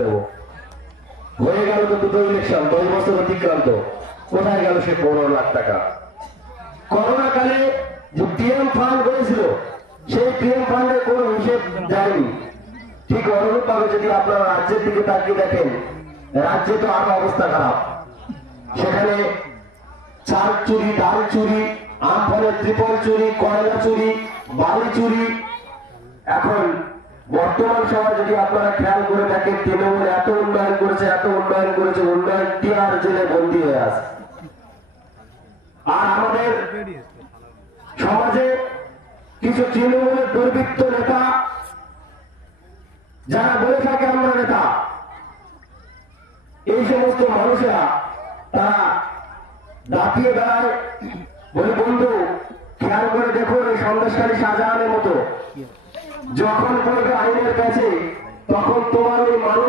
দেবো হয়ে গেল তো দুটো ইলেকশন 10 বছর অতিক্রান্ত, কোথায় গেল সে 15 লাখ টাকা? করোনা কালে যে পিএম ফান্ড হয়েছিল সেই পিএম ফান্ডের কোন হিসেব যায়নি। ঠিক অনুরূপ ভাবে যদি আপনারা রাজ্যের দিকে তাকিয়ে দেখেন, রাজ্যে তো আরো অবস্থা খারাপ। সেখানে চাল চুরি, ডাল চুরি, আম ফলের ত্রিপল চুরি, কয়লা চুরি, বালি চুরি। এখন বর্তমান সময় যদি আপনারা খেয়াল করে দেখেন, তৃণমূল এত উন্নয়ন করেছে, উন্নয়ন টিয়ার জেলে বন্দী হয়ে আছে। আর আমাদের সমাজে কিছু তৃণমূলের দুর্বৃত্ত নেতা যারা বলে থাকে আমরা নেতা, এই সমস্ত মানুষেরা তারা দাপিয়ে বেড়ায়। বলে বন্ধু খেয়াল করে দেখুন, এই সন্দেশকারী শাহজাহানের মতো যখন পড়বে আইনের কাছে, তখন তোমার ওই মানুষ